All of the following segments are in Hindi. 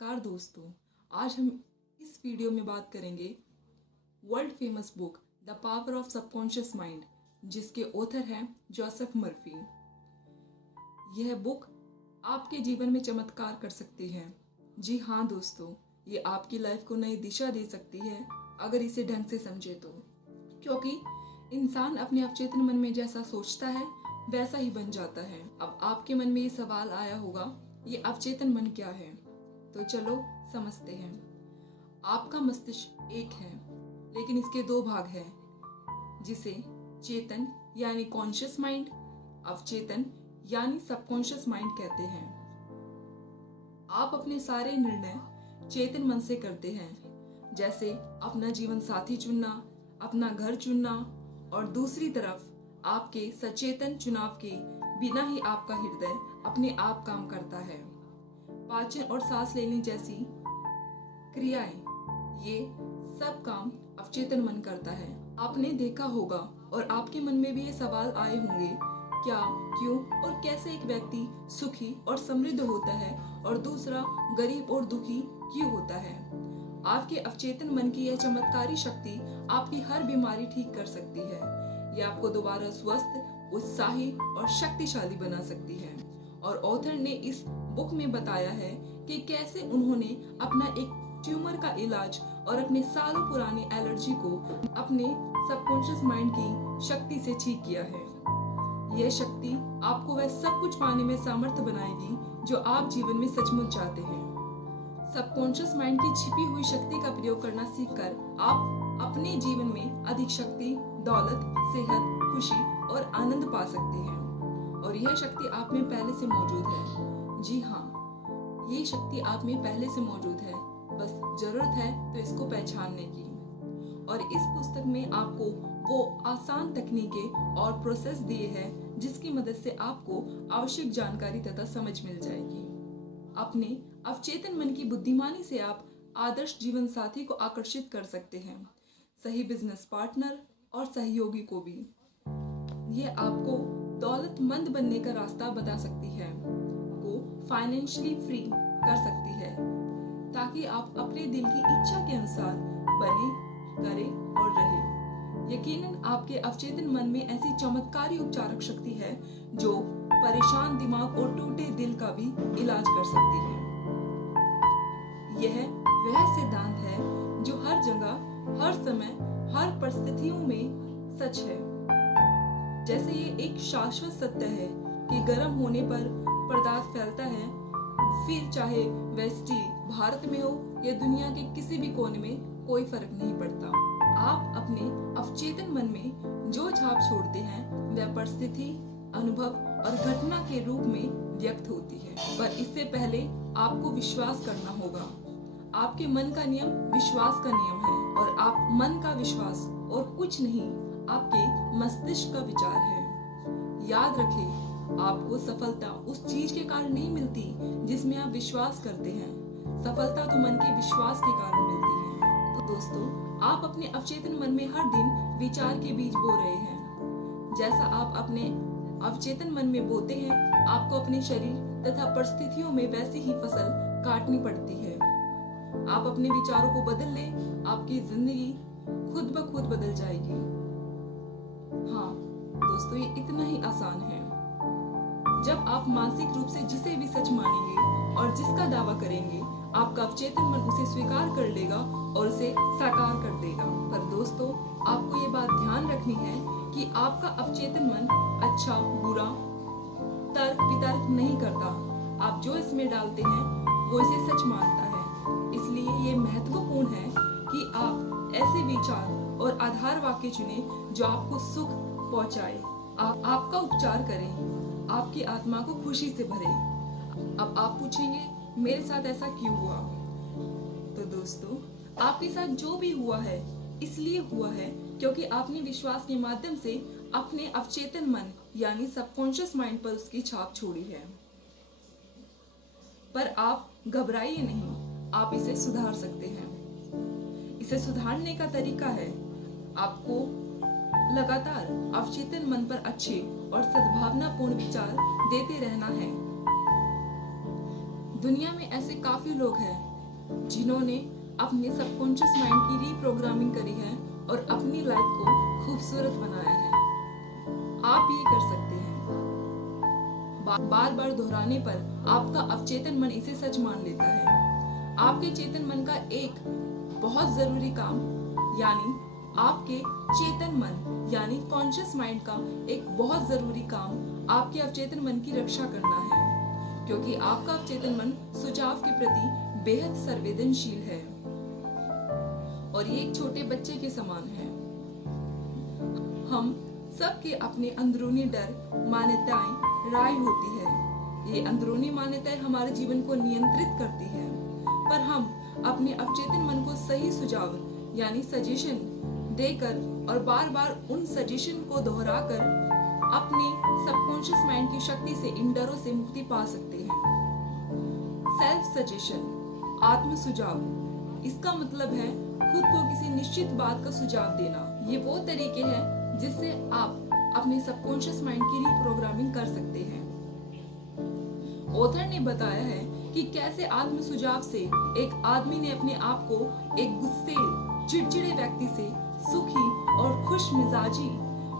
नमस्कार दोस्तों, आज हम इस वीडियो में बात करेंगे world famous book the power of subconscious mind, जिसके ऑथर हैं जोसेफ मर्फी। यह बुक आपके जीवन में चमत्कार कर सकती है। जी हाँ दोस्तों, ये आपकी लाइफ को नई दिशा दे सकती है अगर इसे ढंग से समझे तो, क्योंकि इंसान अपने अवचेतन मन में जैसा सोचता है वैसा ही बन जाता है। अब आपके मन में ये सवाल आया होगा, ये अवचेतन मन क्या है? तो चलो समझते हैं। आपका मस्तिष्क एक है, लेकिन इसके दो भाग हैं, जिसे चेतन यानी कॉन्शियस माइंड, अवचेतन यानी सबकॉन्शियस माइंड कहते हैं। आप अपने सारे निर्णय चेतन मन से करते हैं, जैसे अपना जीवन साथी चुनना, अपना घर चुनना, और दूसरी तरफ आपके सचेतन चुनाव के बिना ही आपका हृदय अपने आप काम करता है। पाचन और सांस लेने जैसी क्रियाएं, ये सब काम अवचेतन मन करता है। आपने देखा होगा और आपके मन में भी ये सवाल आए होंगे, क्या, क्यों और कैसे एक व्यक्ति सुखी और समृद्ध होता है और दूसरा गरीब और दुखी क्यों होता है? आपके अवचेतन मन की यह चमत्कारी शक्ति आपकी हर बीमारी ठीक कर सकती है। यह आपको दोबारा स्वस्थ, उत्साही और शक्तिशाली बना सकती है। और ऑथर ने इस बुक में बताया है कि कैसे उन्होंने अपना एक ट्यूमर का इलाज और अपने सालों पुरानी एलर्जी को अपने सबकॉन्शियस माइंड की शक्ति से ठीक किया है। यह शक्ति आपको वह सब कुछ पाने में सामर्थ्य बनाएगी जो आप जीवन में सचमुच चाहते हैं। सबकॉन्शियस माइंड की छिपी हुई शक्ति का प्रयोग करना सीखकर आप अपने जीवन में अधिक शक्ति, दौलत, सेहत, खुशी और आनंद पा सकते हैं। और यह शक्ति आप में पहले से मौजूद है। जी हाँ, ये शक्ति आप में पहले से मौजूद है, बस जरूरत है तो इसको पहचानने की। और इस पुस्तक में आपको वो आसान तकनीकें और प्रोसेस दिए हैं जिसकी मदद से आपको आवश्यक जानकारी तथा समझ मिल जाएगी। अपने अवचेतन मन की बुद्धिमानी से आप आदर्श जीवन साथी को आकर्षित कर सकते हैं, सही बिजनेस पार्टनर और सहयोगी को भी। यह आपको दौलतमंद बनने का रास्ता बता सकती है, को फाइनेंशियली फ्री कर सकती है, ताकि आप अपने दिल की इच्छा के अनुसार बने, करें और रहे। यकीनन आपके अवचेतन मन में ऐसी चमत्कारी उपचारक शक्ति है जो परेशान दिमाग और टूटे दिल का भी इलाज कर सकती है। यह वह सिद्धांत है जो हर जगह, हर समय, हर परिस्थितियों में सच है। जैसे ये एक शाश्वत सत्य है कि गर्म होने पर पदार्थ फैलता है, फिर चाहे वह स्टील भारत में हो या दुनिया के किसी भी कोने में, कोई फर्क नहीं पड़ता। आप अपने अवचेतन मन में जो छाप छोड़ते हैं वह परिस्थिति, अनुभव और घटना के रूप में व्यक्त होती है। पर इससे पहले आपको विश्वास करना होगा। आपके मन का नियम विश्वास का नियम है, और आप मन का विश्वास और कुछ नहीं, आपके मस्तिष्क का विचार है। याद रखें, आपको सफलता उस चीज के कारण नहीं मिलती जिसमें आप विश्वास करते हैं। सफलता तो मन के विश्वास के कारण मिलती है। तो दोस्तों, आप अपने अवचेतन मन में हर दिन विचार के बीज बो रहे हैं। जैसा आप अपने अवचेतन मन में बोते हैं, आपको अपने शरीर तथा परिस्थितियों में वैसी ही फसल काटनी पड़ती है। आप अपने विचारों को बदल लें, आपकी जिंदगी खुद ब खुद बदल जाएगी। हाँ दोस्तों, ये इतना ही आसान है। जब आप मानसिक रूप से जिसे भी सच मानेंगे और जिसका दावा करेंगे, आपका अवचेतन मन उसे स्वीकार कर लेगा और उसे साकार कर देगा। पर दोस्तों, आपको ये बात ध्यान रखनी है कि आपका अवचेतन मन अच्छा बुरा तर्क वितर्क नहीं करता। आप जो इसमें डालते हैं वो इसे सच मानता है। इसलिए ये महत्वपूर्ण है कि आप ऐसे विचार और आधार वाक्य चुने जो आपको सुख पहुंचाए। आपका उपचार करें, आपकी आत्मा को खुशी से भरे। अब आप पूछेंगे, मेरे साथ ऐसा क्यों हुआ? तो दोस्तों, आपके साथ जो भी हुआ है इसलिए हुआ है क्योंकि आपने विश्वास के माध्यम से अपने अवचेतन मन यानी सबकॉन्शियस माइंड पर उसकी छाप छोड़ी है। पर आप घबराइए नहीं, आप इसे सुधार सकते हैं। इसे सुधारने का तरीका है, आपको लगातार अवचेतन मन पर अच्छे और सद्भावनापूर्ण विचार देते रहना है। दुनिया में ऐसे काफी लोग हैं जिन्होंने अपने सबकॉन्शियस माइंड की रीप्रोग्रामिंग करी है और अपनी लाइफ को खूबसूरत बनाया है। आप ये कर सकते हैं। बार बार दोहराने पर आपका अवचेतन मन इसे सच मान लेता है। आपके चेतन मन का एक बहुत जरूरी काम यानी आपके चेतन मन यानी कॉन्शियस माइंड का एक बहुत जरूरी काम आपके अवचेतन मन की रक्षा करना है, क्योंकि आपका अवचेतन मन सुझाव के प्रति बेहद संवेदनशील है और ये एक छोटे बच्चे के समान है। हम सबके अपने अंदरूनी डर, मान्यताएं, राय होती है। ये अंदरूनी मान्यताएं हमारे जीवन को नियंत्रित करती है, पर हम अपने अवचेतन मन को सही सुझाव यानी सजेशन देकर और बार बार उन सजेशन को दोहराकर अपने सबकॉन्शियस माइंड की शक्ति से इन डरों से मुक्ति पा सकते हैं। सेल्फ सजेशन, आत्म सुझाव, इसका मतलब है खुद को किसी निश्चित बात का सुझाव देना। ये वो तरीके हैं जिससे आप अपने सबकॉन्शियस माइंड की रीप्रोग्रामिंग कर सकते हैं। ऑथर ने बताया है कि कैसे आत्म सुझाव से एक आदमी ने अपने आप को एक गुस्से, चिड़चिड़े व्यक्ति से सुखी और खुश मिजाजी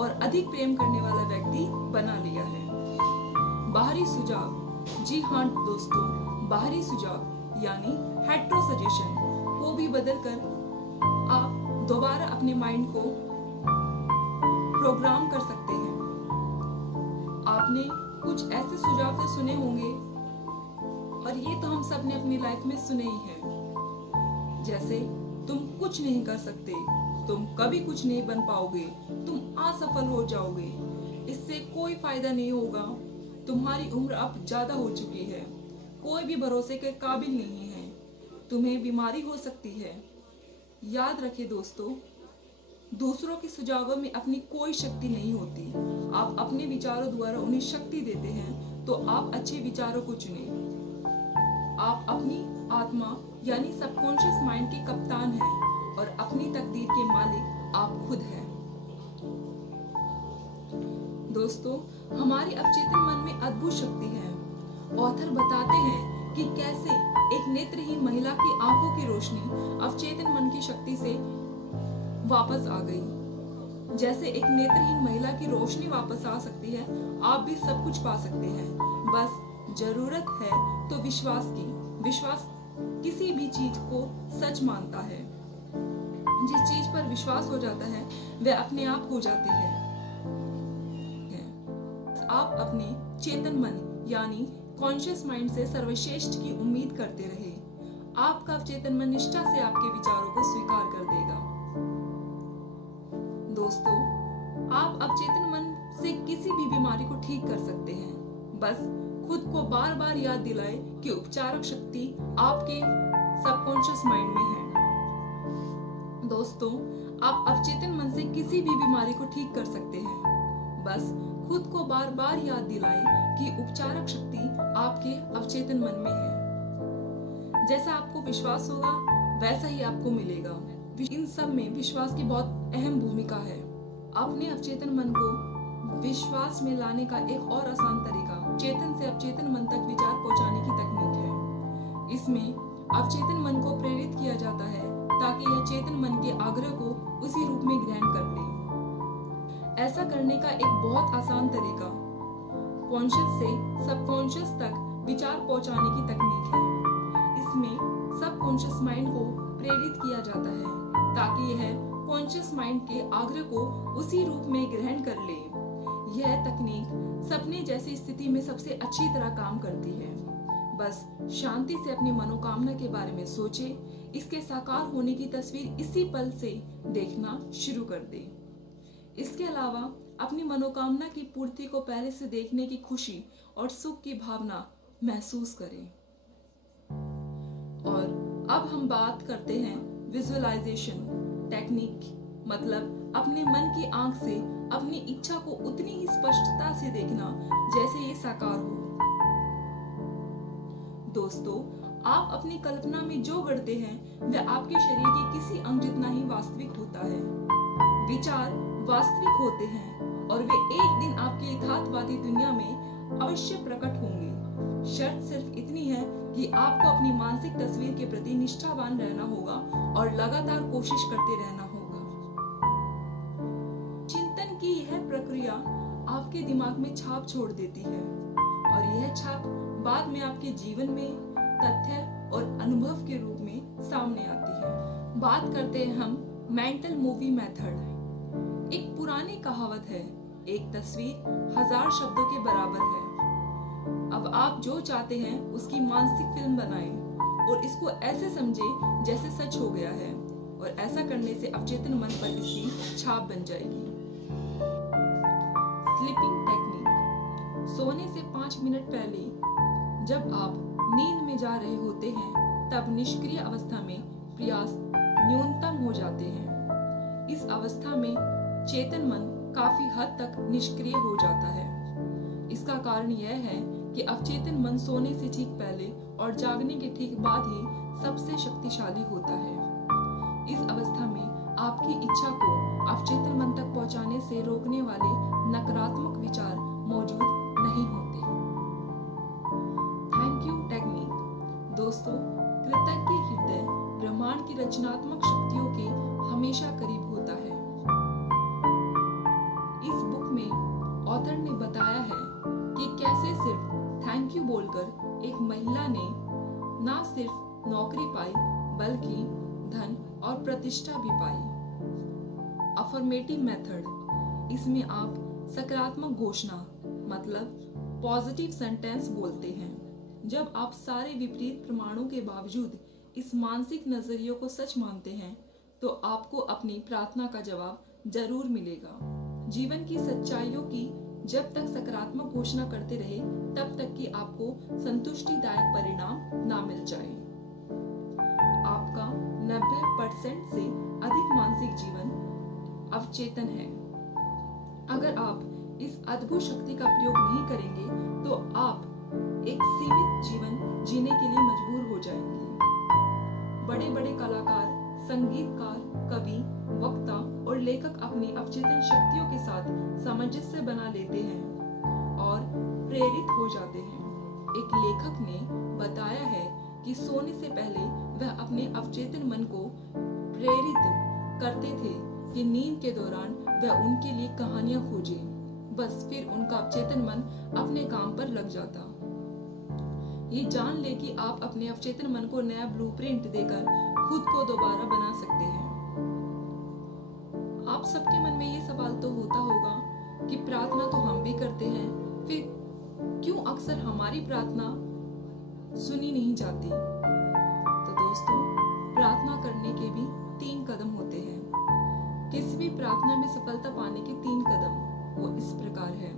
और अधिक प्रेम करने वाला व्यक्ति बना लिया है। बाहरी सुझाव, जी हाँ दोस्तों, बाहरी सुझाव यानी हेट्रो सजेशन को भी बदलकर आप दोबारा अपने माइंड को प्रोग्राम कर सकते हैं। आपने कुछ ऐसे सुझाव तो सुने होंगे और ये तो हम सब ने अपनी लाइफ में सुने ही हैं, जैसे तुम कुछ नहीं कर सकते, तुम कभी कुछ नहीं बन पाओगे, तुम असफल हो जाओगे, इससे कोई फायदा नहीं होगा, तुम्हारी उम्र अब ज्यादा हो चुकी है, कोई भी भरोसे के काबिल नहीं है, तुम्हें बीमारी हो सकती है। याद रखें दोस्तों, दूसरों के सुझावों में अपनी कोई शक्ति नहीं होती। आप अपने विचारों द्वारा उन्हें शक्ति देते हैं, तो आप अच्छे विचारों को चुनें। आप अपनी आत्मा यानी सबकॉन्शियस माइंड के कप्तान हैं और अपनी तकदीर के मालिक आप खुद हैं। दोस्तों, हमारे अवचेतन मन में अद्भुत शक्ति है। ऑथर बताते हैं कि कैसे एक नेत्रहीन महिला की आंखों की रोशनी अवचेतन मन की शक्ति से वापस आ गई। जैसे एक नेत्रहीन महिला की रोशनी वापस आ सकती है, आप भी सब कुछ पा सकते हैं। बस जरूरत है तो विश्वास की। विश्वास किसी भी चीज को सच मानता है। जिस चीज पर विश्वास हो जाता है वह अपने आप हो जाती है। आप अपने चेतन मन यानी कॉन्शियस माइंड से सर्वश्रेष्ठ की उम्मीद करते रहे। आपका चेतन मन निष्ठा से आपके विचारों को स्वीकार कर देगा। दोस्तों, आप अवचेतन मन से किसी भी बीमारी को ठीक कर सकते हैं। बस खुद को बार बार याद दिलाएं कि उपचारक शक्ति आपके सबकॉन्शियस माइंड में है। दोस्तों, आप अवचेतन मन से किसी भी बीमारी को ठीक कर सकते हैं। बस खुद को बार बार याद दिलाएं कि उपचारक शक्ति आपके अवचेतन मन में है। जैसा आपको विश्वास होगा वैसा ही आपको मिलेगा। इन सब में विश्वास की बहुत अहम भूमिका है। अपने अवचेतन मन को विश्वास में लाने का एक और आसान तरीका चेतन से अवचेतन मन तक विचार पहुंचाने की तकनीक है। इसमें अवचेतन मन को प्रेरित किया जाता है ताकि यह चेतन मन के आग्रह को उसी रूप में ग्रहण कर ले। ऐसा करने का एक बहुत आसान तरीका कॉन्शियस से सबकॉन्शियस तक विचार पहुंचाने की तकनीक है। इसमें सबकॉन्शियस माइंड को प्रेरित किया जाता है ताकि यह कॉन्शियस माइंड के आग्रह को उसी रूप में ग्रहण कर ले। यह तकनीक सपने जैसी स्थिति में सबसे अच्छी तरह काम करती है। बस शांति से अपनी मनोकामना के बारे में सोचे, इसके साकार होने की तस्वीर इसी पल से देखना शुरू कर दे। इसके अलावा अपनी मनोकामना की पूर्ति को पहले से देखने की खुशी और सुख की भावना महसूस करें। और अब हम बात करते हैं विजुअलाइजेशन टेक्निक, मतलब अपने मन की आंख से अपनी इच्छा को उतनी ही स्पष्टता से देखना जैसे ये साकार हो। दोस्तों, आप अपनी कल्पना में जो गढ़ते हैं वह आपके शरीर के किसी अंग जितना ही वास्तविक होता है। विचार वास्तविक होते हैं और वे एक दिन आपकी यथार्थवादी दुनिया में अवश्य प्रकट होंगे। शर्त सिर्फ इतनी है कि आपको अपनी मानसिक तस्वीर के प्रति निष्ठावान रहना होगा और लगातार कोशिश करते रहना होगा। चिंतन की यह प्रक्रिया आपके दिमाग में छाप छोड़ देती है और यह छाप बाद में आपके जीवन में तथ्य और अनुभव के रूप में सामने आती है। बात करते हैं हम मेंटल मूवी मेथड। एक पुरानी कहावत है, एक तस्वीर 1000 शब्दों के बराबर है। अब आप जो चाहते हैं उसकी मानसिक फिल्म बनाएं और इसको ऐसे समझें जैसे सच हो गया है, और ऐसा करने से अवचेतन मन पर इसकी छाप बन जाएगी। Sleeping technique. सोने से 5 मिनट पहले जब आप नींद में जा रहे होते हैं तब निष्क्रिय अवस्था में प्रयास न्यूनतम हो जाते हैं। इस अवस्था में चेतन मन काफी हद तक निष्क्रिय हो जाता है। इसका कारण यह है कि अवचेतन मन सोने से ठीक पहले और जागने के ठीक बाद ही सबसे शक्तिशाली होता है। इस अवस्था में आपकी इच्छा को अवचेतन मन तक पहुंचाने से रोकने वाले नकारात्मक विचार मौजूद नहीं होते। Thank you technique. दोस्तों, कृतज्ञ हृदय ब्रह्मांड की रचनात्मक शक्तियों के हमेशा करीब होता है। इस बुक में ऑथर ने बताया है कि कैसे सिर्फ थैंक यू बोलकर एक महिला ने न सिर्फ नौकरी पाई बल्कि धन और प्रतिष्ठा भी पाई। Affirmative method. इसमें आप सकारात्मक घोषणा मतलब पॉजिटिव सेंटेंस बोलते हैं। जब आप सारे विपरीत प्रमाणों के बावजूद इस मानसिक नजरियों को सच मानते हैं तो आपको अपनी प्रार्थना का जवाब जरूर मिलेगा। जीवन की सच्चाइयों की जब तक सकारात्मक घोषणा करते रहे तब तक कि आपको संतुष्टिदायक परिणाम ना मिल जाए। आपका 90% से अधिक मानसिक जीवन अवचेतन है। अगर आप इस अद्भुत शक्ति का प्रयोग नहीं करेंगे तो आप एक सीमित जीवन जीने के लिए मजबूर हो जाएंगे। बड़े बड़े कलाकार, संगीतकार, कवि, वक्ता और लेखक अपनी अवचेतन शक्तियों के साथ सामंजस्य बना लेते हैं और प्रेरित हो जाते हैं। एक लेखक ने बताया है कि सोने से पहले वह अपने अवचेतन मन को प्रेरित करते थे कि नींद के दौरान वह उनके लिए कहानियां खोजे। बस फिर उनका अवचेतन मन अपने काम पर लग जाता। ये जान ले कि आप अपने अवचेतन मन को नया ब्लूप्रिंट देकर खुद को दोबारा बना सकते हैं। आप सबके मन में ये सवाल तो होता होगा कि प्रार्थना तो हम भी करते हैं, फिर क्यों अक्सर हमारी प्रार्थना सुनी नहीं जाती? तो दोस्तों, प्रार्थना करने के भी 3 कदम होते हैं। किसी भी प्रार्थना में सफलता पाने के 3 कदम वो इस प्रकार है।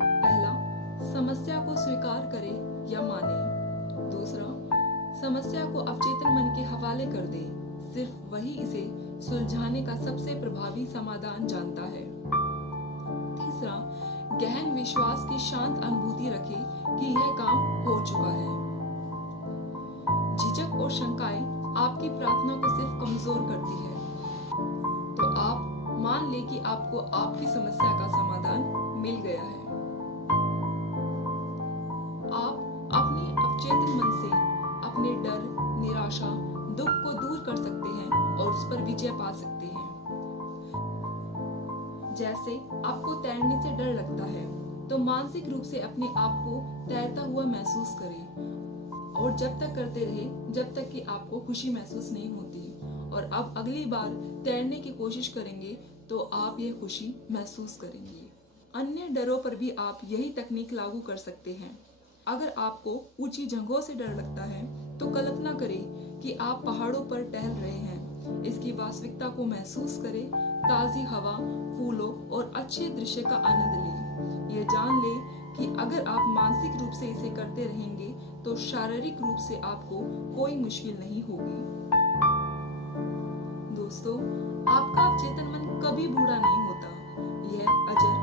पहला, समस्या को स्वीकार करे या माने। दूसरा, समस्या को अवचेतन मन के हवाले कर दे, सिर्फ वही इसे सुलझाने का सबसे प्रभावी समाधान जानता है। तीसरा, गहन विश्वास की शांत अनुभूति रखे कि यह काम हो चुका है। झिझक और शंकाएं आपकी प्रार्थना को सिर्फ कमजोर करती है। तो आप मान ले कि आपको आपकी समस्या का समाधान मिल गया है। आप अपने अवचेतन मन से अपने डर, निराशा, दुख को दूर कर सकते हैं और उस पर विजय पा सकते हैं। जैसे आपको तैरने से डर लगता है तो मानसिक रूप से अपने आप को तैरता हुआ महसूस करें और जब तक करते रहे जब तक कि आपको खुशी महसूस नहीं होती। और अब अगली बार तैरने की कोशिश करेंगे तो आप यह खुशी महसूस करेंगे। अन्य डरों पर भी आप यही तकनीक लागू कर सकते हैं। अगर आपको ऊंची जगहों से डर लगता है तो कल्पना करें कि आप पहाड़ों पर टहल रहे हैं। इसकी वास्तविकता को महसूस करें, ताज़ी हवा, फूलों और अच्छे दृश्य का आनंद लें। यह जान लें कि अगर आप मानसिक रूप से इसे करते रहेंगे तो शारीरिक रूप से आपको कोई मुश्किल नहीं होगी। दोस्तों, आपका अवचेतन मन कभी बूढ़ा नहीं होता। यह अजर